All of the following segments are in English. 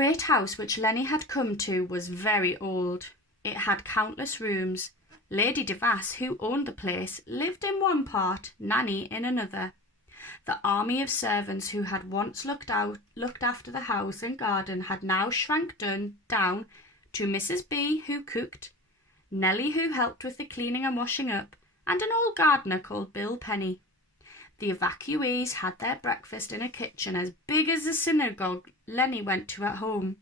great house which Lenny had come to was very old. It had countless rooms. Lady Devasse, who owned the place, lived in one part, Nanny in another. The army of servants who had once looked after the house and garden had now shrank down to Mrs. B, who cooked, Nellie, who helped with the cleaning and washing up, and an old gardener called Bill Penny. The evacuees had their breakfast in a kitchen as big as the synagogue Lenny went to at home.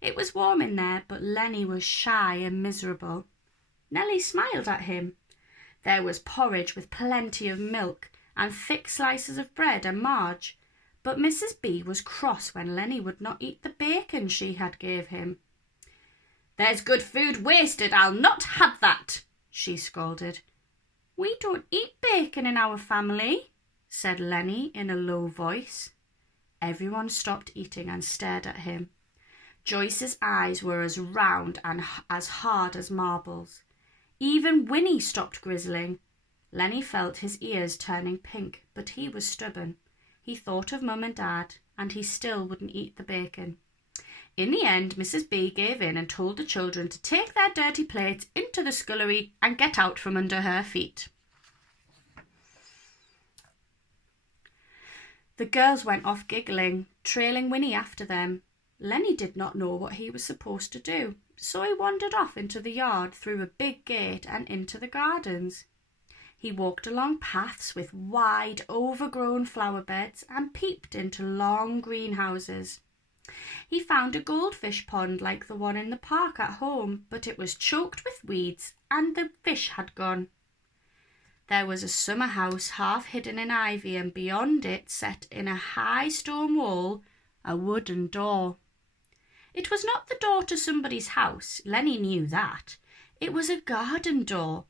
It was warm in there, but Lenny was shy and miserable. Nellie smiled at him. There was porridge with plenty of milk and thick slices of bread and marge, but Mrs. B was cross when Lenny would not eat the bacon she had gave him. "There's good food wasted, I'll not have that," she scolded. "We don't eat bacon in our family," said Lenny in a low voice. Everyone stopped eating and stared at him. Joyce's eyes were as round and as hard as marbles. Even Winnie stopped grizzling. Lenny felt his ears turning pink, but he was stubborn. He thought of Mum and Dad, and he still wouldn't eat the bacon. In the end, Mrs. B gave in and told the children to take their dirty plates into the scullery and get out from under her feet. The girls went off giggling, trailing Winnie after them. Lenny did not know what he was supposed to do, so he wandered off into the yard through a big gate and into the gardens. He walked along paths with wide, overgrown flower beds and peeped into long greenhouses. He found a goldfish pond like the one in the park at home, but it was choked with weeds and the fish had gone. There was a summer house half hidden in ivy, and beyond it, set in a high stone wall, a wooden door. It was not the door to somebody's house, Lenny knew that. It was a garden door.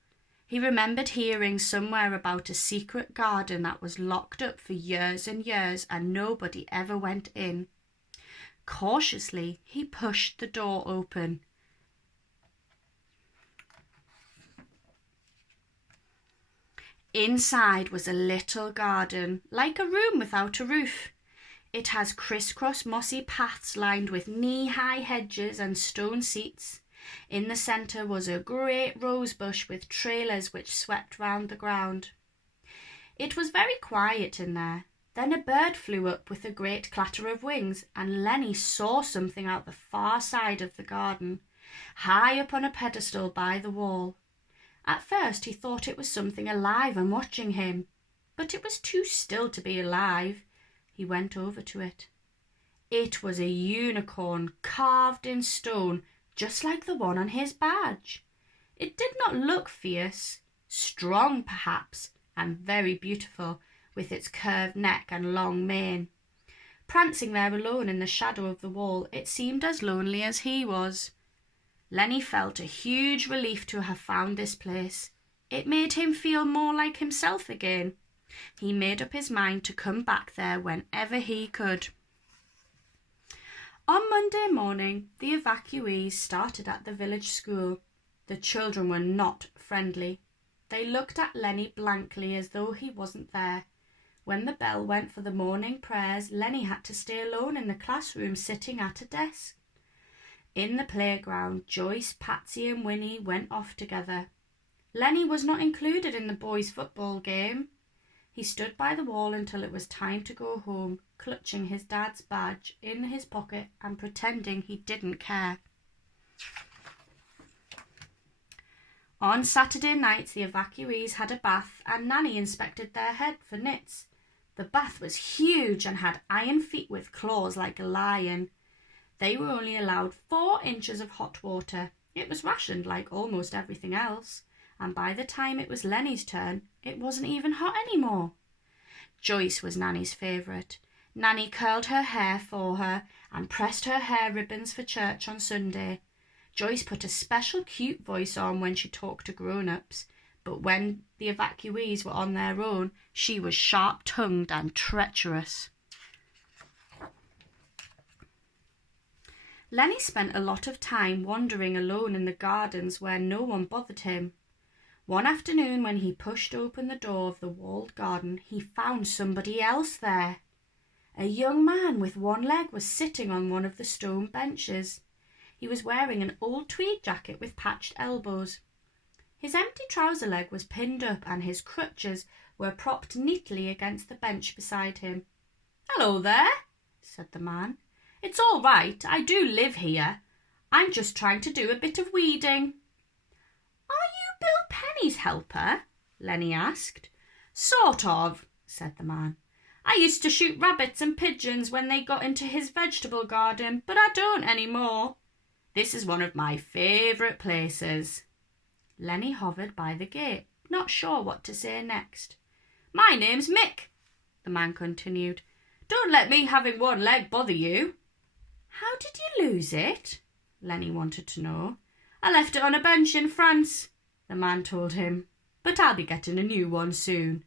He remembered hearing somewhere about a secret garden that was locked up for years and years, and nobody ever went in. Cautiously, he pushed the door open. Inside was a little garden, like a room without a roof. It has criss-cross mossy paths lined with knee-high hedges and stone seats. In the centre was a great rose bush with trailers which swept round the ground. It was very quiet in there. Then a bird flew up with a great clatter of wings, and Lenny saw something out the far side of the garden, high up on a pedestal by the wall. At first he thought it was something alive and watching him, but it was too still to be alive. He went over to it. It was a unicorn carved in stone, just like the one on his badge. It did not look fierce, strong perhaps, and very beautiful, with its curved neck and long mane. Prancing there alone in the shadow of the wall, it seemed as lonely as he was. Lenny felt a huge relief to have found this place. It made him feel more like himself again. He made up his mind to come back there whenever he could. On Monday morning, the evacuees started at the village school. The children were not friendly. They looked at Lenny blankly as though he wasn't there. When the bell went for the morning prayers, Lenny had to stay alone in the classroom sitting at a desk. In the playground, Joyce, Patsy and Winnie went off together. Lenny was not included in the boys' football game. He stood by the wall until it was time to go home, clutching his dad's badge in his pocket and pretending he didn't care. On Saturday nights, the evacuees had a bath and Nanny inspected their head for nits. The bath was huge and had iron feet with claws like a lion. They were only allowed 4 inches of hot water. It was rationed like almost everything else, and by the time it was Lenny's turn, it wasn't even hot anymore. Joyce was Nanny's favourite. Nanny curled her hair for her and pressed her hair ribbons for church on Sunday. Joyce put a special cute voice on when she talked to grown-ups, but when the evacuees were on their own, she was sharp-tongued and treacherous. Lenny spent a lot of time wandering alone in the gardens where no one bothered him. One afternoon, when he pushed open the door of the walled garden, he found somebody else there. A young man with one leg was sitting on one of the stone benches. He was wearing an old tweed jacket with patched elbows. His empty trouser leg was pinned up and his crutches were propped neatly against the bench beside him. "Hello there," said the man. "It's all right, I do live here. I'm just trying to do a bit of weeding." "Are you Bill Penny's helper?" Lenny asked. "Sort of," said the man. "I used to shoot rabbits and pigeons when they got into his vegetable garden, but I don't anymore. This is one of my favourite places." Lenny hovered by the gate, not sure what to say next. "My name's Mick," the man continued. "Don't let me having one leg bother you." "How did you lose it?" Lenny wanted to know. "I left it on a bench in France," the man told him. "But I'll be getting a new one soon."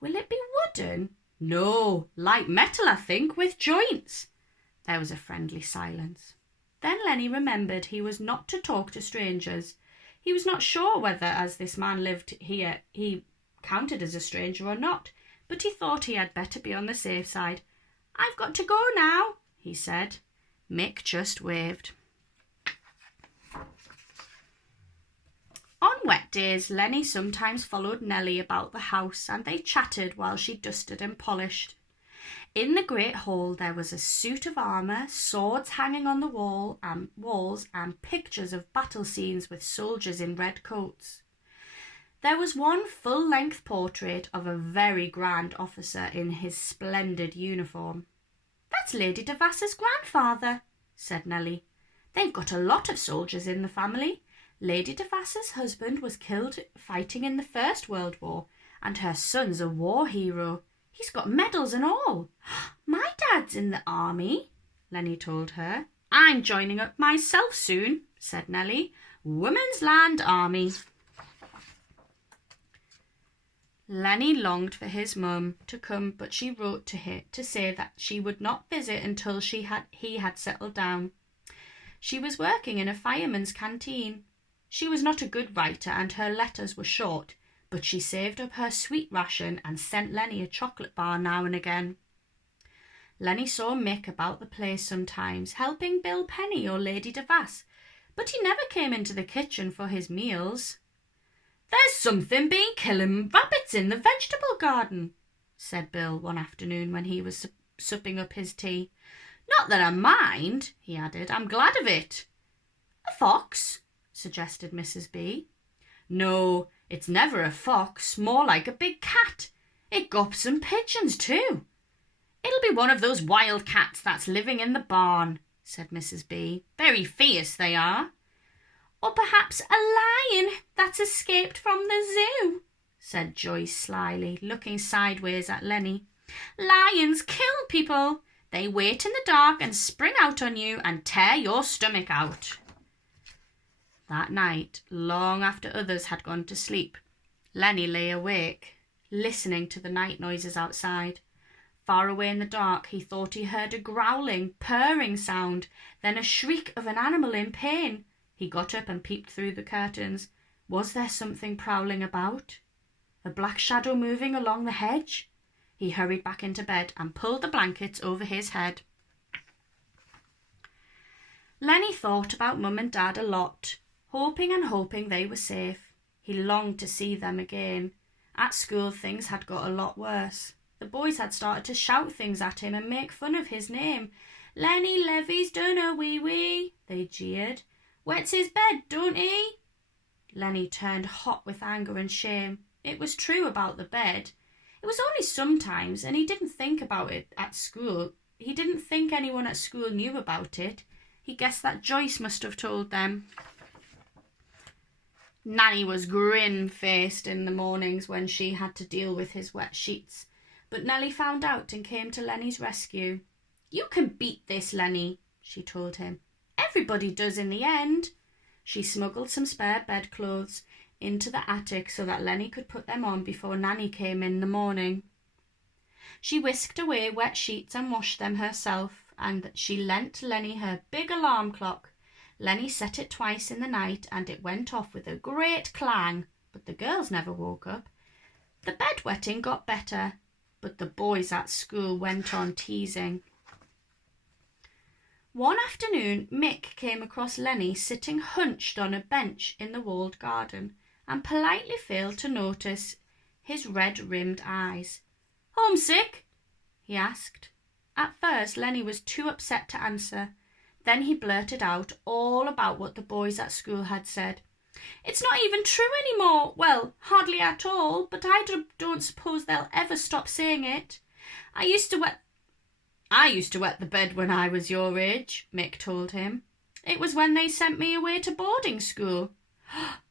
"Will it be wooden?" "No, light metal, I think, with joints." There was a friendly silence. Then Lenny remembered he was not to talk to strangers. He was not sure whether, as this man lived here, he counted as a stranger or not, but he thought he had better be on the safe side. "I've got to go now," he said. Mick just waved. On wet days, Lenny sometimes followed Nellie about the house, and they chatted while she dusted and polished. In the great hall there was a suit of armour, swords hanging on the walls, and pictures of battle scenes with soldiers in red coats. There was one full-length portrait of a very grand officer in his splendid uniform. "That's Lady Devass's grandfather," said Nellie. "They've got a lot of soldiers in the family. Lady Devass's husband was killed fighting in the First World War, and her son's a war hero. He's got medals and all." "My dad's in the army," Lenny told her. "I'm joining up myself soon," said Nellie. "Women's Land Army." Lenny longed for his mum to come, but she wrote to him to say that she would not visit until he had settled down. She was working in a fireman's canteen. She was not a good writer and her letters were short, but she saved up her sweet ration and sent Lenny a chocolate bar now and again. Lenny saw Mick about the place sometimes, helping Bill Penny or Lady Devass, but he never came into the kitchen for his meals. "There's something been killing rabbits in the vegetable garden," said Bill one afternoon when he was supping up his tea. "Not that I mind," he added. "I'm glad of it." "A fox?" suggested Mrs. B. "No, it's never a fox, more like a big cat. It gops some pigeons too." "It'll be one of those wild cats that's living in the barn," said Mrs. B. "Very fierce they are." "Or perhaps a lion that's escaped from the zoo," said Joyce slyly, looking sideways at Lenny. "Lions kill people. They wait in the dark and spring out on you and tear your stomach out." That night, long after others had gone to sleep, Lenny lay awake, listening to the night noises outside. Far away in the dark, he thought he heard a growling, purring sound, then a shriek of an animal in pain. He got up and peeped through the curtains. Was there something prowling about? A black shadow moving along the hedge? He hurried back into bed and pulled the blankets over his head. Lenny thought about Mum and Dad a lot, hoping and hoping they were safe. He longed to see them again. At school things had got a lot worse. The boys had started to shout things at him and make fun of his name. "Lenny Levy's done a wee-wee," they jeered. "Wets his bed, don't he?" Lenny turned hot with anger and shame. It was true about the bed. It was only sometimes, and he didn't think about it at school. He didn't think anyone at school knew about it. He guessed that Joyce must have told them. Nanny was grim-faced in the mornings when she had to deal with his wet sheets, but Nellie found out and came to Lenny's rescue. "You can beat this, Lenny," she told him. "Everybody does in the end." She smuggled some spare bedclothes into the attic so that Lenny could put them on before Nanny came in the morning. She whisked away wet sheets and washed them herself, and she lent Lenny her big alarm clock. Lenny set it twice in the night, and it went off with a great clang, but the girls never woke up. The bedwetting got better. but the boys at school went on teasing. One afternoon, Mick came across Lenny sitting hunched on a bench in the walled garden and politely failed to notice his red-rimmed eyes. "Homesick?" he asked. At first, Lenny was too upset to answer. Then he blurted out all about what the boys at school had said. "It's not even true anymore. Well, hardly at all, but I don't suppose they'll ever stop saying it. I used to wet the bed when I was your age," Mick told him. "It was when they sent me away to boarding school."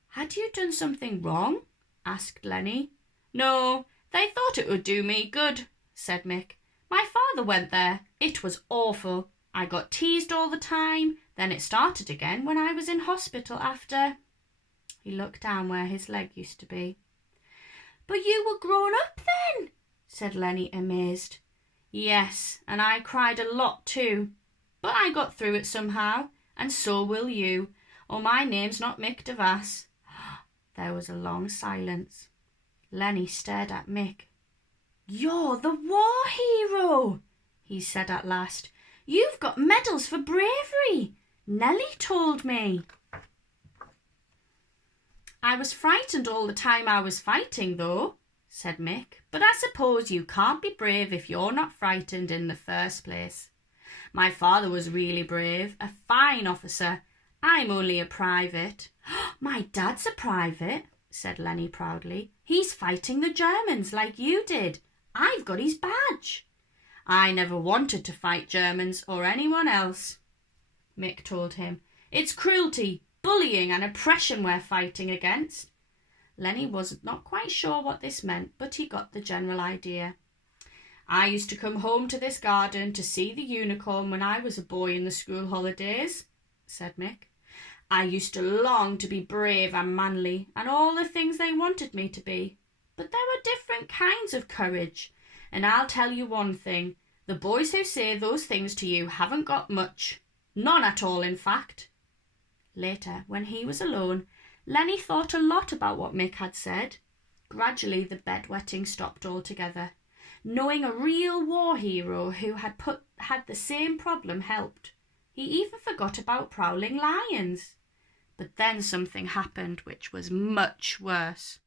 "Had you done something wrong?" asked Lenny. "No, they thought it would do me good," said Mick. "My father went there. It was awful. I got teased all the time. Then it started again when I was in hospital after—" He looked down where his leg used to be. "But you were grown up then," said Lenny, amazed. "Yes, and I cried a lot too. But I got through it somehow, and so will you, or my name's not Mick Devass." There was a long silence. Lenny stared at Mick. "You're the war hero," he said at last. "You've got medals for bravery. Nellie told me." "I was frightened all the time I was fighting, though," said Mick. "But I suppose you can't be brave if you're not frightened in the first place. My father was really brave, a fine officer. I'm only a private." "My dad's a private," said Lenny proudly. "He's fighting the Germans like you did. I've got his badge." "I never wanted to fight Germans or anyone else," Mick told him. "It's cruelty, bullying and oppression we're fighting against." Lenny was not quite sure what this meant, but he got the general idea. "I used to come home to this garden to see the unicorn when I was a boy in the school holidays," said Mick. "I used to long to be brave and manly and all the things they wanted me to be. But there are different kinds of courage, and I'll tell you one thing, the boys who say those things to you haven't got much. None at all, in fact." Later, when he was alone, Lenny thought a lot about what Mick had said. Gradually the bedwetting stopped altogether. Knowing a real war hero who had the same problem helped. He even forgot about prowling lions. But then something happened which was much worse.